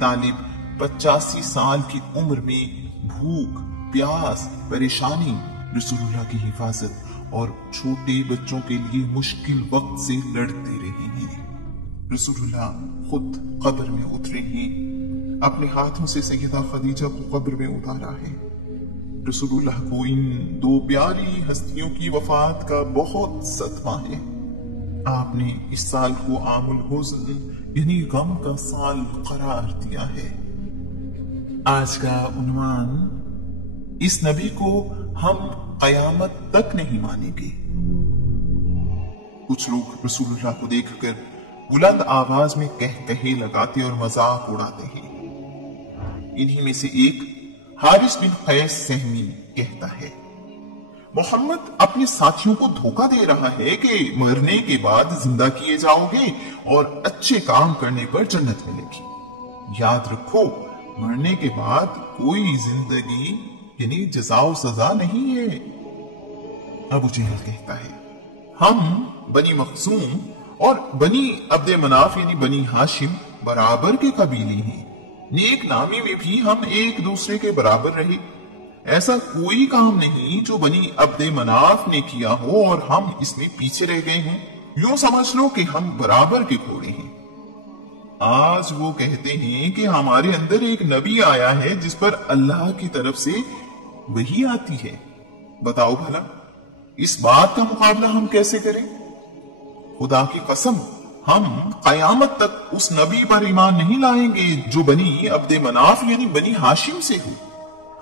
طالب 85 سال کی عمر میں بھوک، پیاس، پریشانی، رسول اللہ کی حفاظت اور چھوٹے بچوں کے لیے مشکل وقت سے لڑتے رہے ہیں۔ رسول اللہ خود قبر میں اترے ہیں، اپنے ہاتھوں سے سیدہ خدیجہ کو قبر میں اتارا ہے۔ رسول اللہ کو ان دو پیاری ہستیوں کی وفات کا بہت صدمہ ہے۔ آپ نے اس سال کو عام الحزن یعنی غم کا سال قرار دیا ہے۔ آج کا عنوان، اس نبی کو ہم قیامت تک نہیں مانیں گے۔ کچھ لوگ رسول اللہ کو دیکھ کر بلند آواز میں کہے لگاتے اور مذاق اڑاتے ہیں۔ انہی میں سے ایک حارث بن قیس سہمی کہتا ہے، محمد اپنے ساتھیوں کو دھوکہ دے رہا ہے کہ مرنے کے بعد زندہ کیے جاؤ گے اور اچھے کام کرنے پر جنت ملے گی۔ یاد رکھو، مرنے کے بعد کوئی زندگی یعنی جزا و سزا نہیں ہے۔ ابو جہل کہتا ہے، ہم بنی مخزوم اور بنی عبد مناف یعنی بنی ہاشم برابر کے قبیلے ہیں، نیک نامی میں بھی ہم ایک دوسرے کے برابر رہے۔ ایسا کوئی کام نہیں جو بنی عبد مناف نے کیا ہو اور ہم اس میں پیچھے رہ گئے ہوں، یوں سمجھ لو کہ ہم برابر کے گھوڑے ہیں۔ آج وہ کہتے ہیں کہ ہمارے اندر ایک نبی آیا ہے جس پر اللہ کی طرف سے وحی آتی ہے۔ بتاؤ بھلا اس بات کا مقابلہ ہم کیسے کریں؟ خدا کی قسم، ہم قیامت تک اس نبی پر ایمان نہیں لائیں گے جو بنی عبد مناف یعنی بنی ہاشم سے ہو۔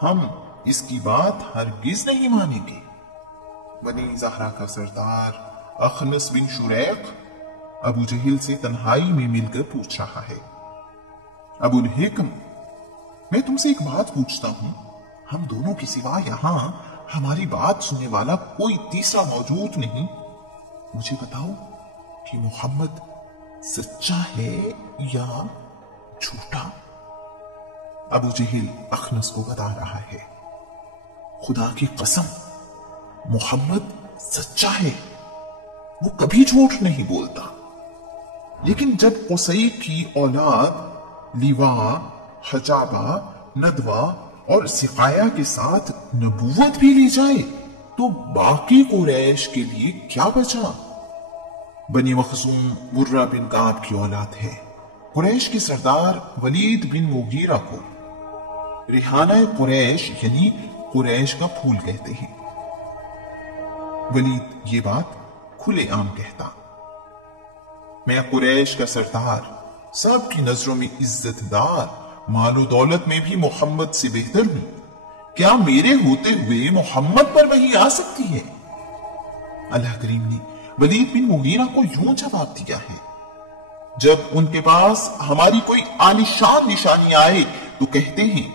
ہم اس کی بات ہرگز نہیں مانیں گے۔ بنی زہرا کا سردار اخنس بن شریق ابو جہل سے تنہائی میں مل کر پوچھ رہا ہے، ابو الحکم، میں تم سے ایک بات پوچھتا ہوں، ہم دونوں کے سوا یہاں ہماری بات سننے والا کوئی تیسرا موجود نہیں، مجھے بتاؤ کہ محمد سچا ہے یا جھوٹا؟ ابو جہل اخنس کو بتا رہا ہے، خدا کی قسم، محمد سچا ہے، وہ کبھی جھوٹ نہیں بولتا۔ لیکن جب قصی کی اولاد لیوا، حجابہ، ندوہ اور سقایا کے ساتھ نبوت بھی لی جائے تو باقی قریش کے لیے کیا بچا؟ بنی مخزوم مرہ بن کعب کی اولاد ہے۔ قریش کے سردار ولید بن مغیرہ کو ریحانہ قریش یعنی قریش کا پھول کہتے ہیں۔ ولید یہ بات کھلے عام کہتا، میں قریش کا سردار، سب کی نظروں میں عزت دار، مال و دولت میں بھی محمد سے بہتر ہوں، کیا میرے ہوتے ہوئے محمد پر وحی آ سکتی ہے؟ اللہ کریم نے ولید بن مغیرہ کو یوں جواب دیا ہے، جب ان کے پاس ہماری کوئی عالیشان نشانی آئے تو کہتے ہیں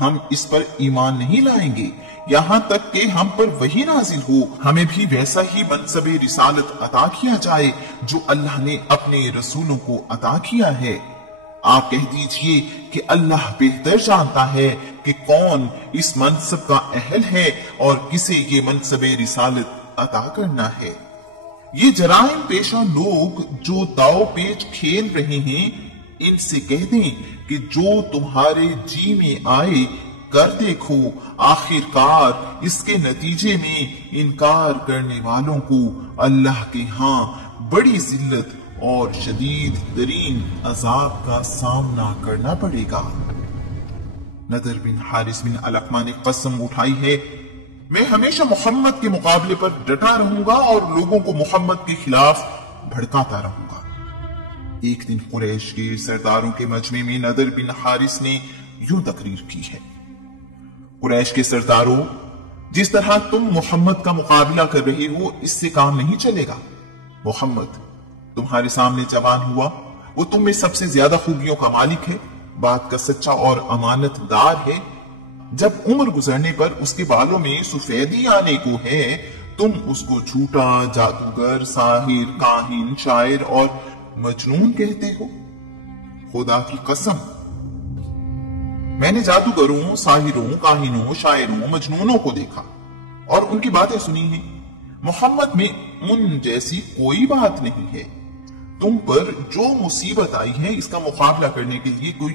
ہم اس پر ایمان نہیں لائیں گے یہاں تک کہ ہم پر وحی نازل ہو، ہمیں بھی ویسا ہی منصب رسالت عطا کیا جائے جو اللہ نے اپنے رسولوں کو عطا کیا ہے۔ آپ کہہ دیجئے کہ اللہ بہتر جانتا ہے کہ کون اس منصب کا اہل ہے اور کسے یہ منصب رسالت عطا کرنا ہے۔ یہ جرائم پیشہ لوگ جو داؤ پیچ کھیل رہے ہیں، ان سے کہہ دیں کہ جو تمہارے جی میں آئے کر دیکھو، آخر کار اس کے نتیجے میں انکار کرنے والوں کو اللہ کے ہاں بڑی ذلت اور شدید ترین عذاب کا سامنا کرنا پڑے گا۔ نضر بن حارث بن علقمہ نے قسم اٹھائی ہے، میں ہمیشہ محمد کے مقابلے پر ڈٹا رہوں گا اور لوگوں کو محمد کے خلاف بھڑکاتا رہوں گا۔ ایک دن قریش کے سرداروں کے مجمع میں نضر بن حارث نے یوں تقریر کی ہے، قریش کے سرداروں، جس طرح تم محمد کا مقابلہ کر رہے ہو اس سے کام نہیں چلے گا۔ محمد تمہارے سامنے جوان ہوا، وہ تم میں سب سے زیادہ خوبیوں کا مالک ہے، بات کا سچا اور امانت دار ہے۔ جب عمر گزرنے پر اس کے بالوں میں سفیدی آنے کو ہے، تم اس کو جھوٹا، جادوگر، ساحر، کاہن، شاعر اور مجنون کہتے ہو۔ خدا کی قسم، میں نے جادوگروں، ساحروں، کاہنوں، شاعروں، مجنونوں کو دیکھا اور ان کی باتیں سنی ہیں۔ محمد میں ان جیسی کوئی بات نہیں ہے۔ تم پر جو مصیبت آئی ہے اس کا مقابلہ کرنے کے لیے کوئی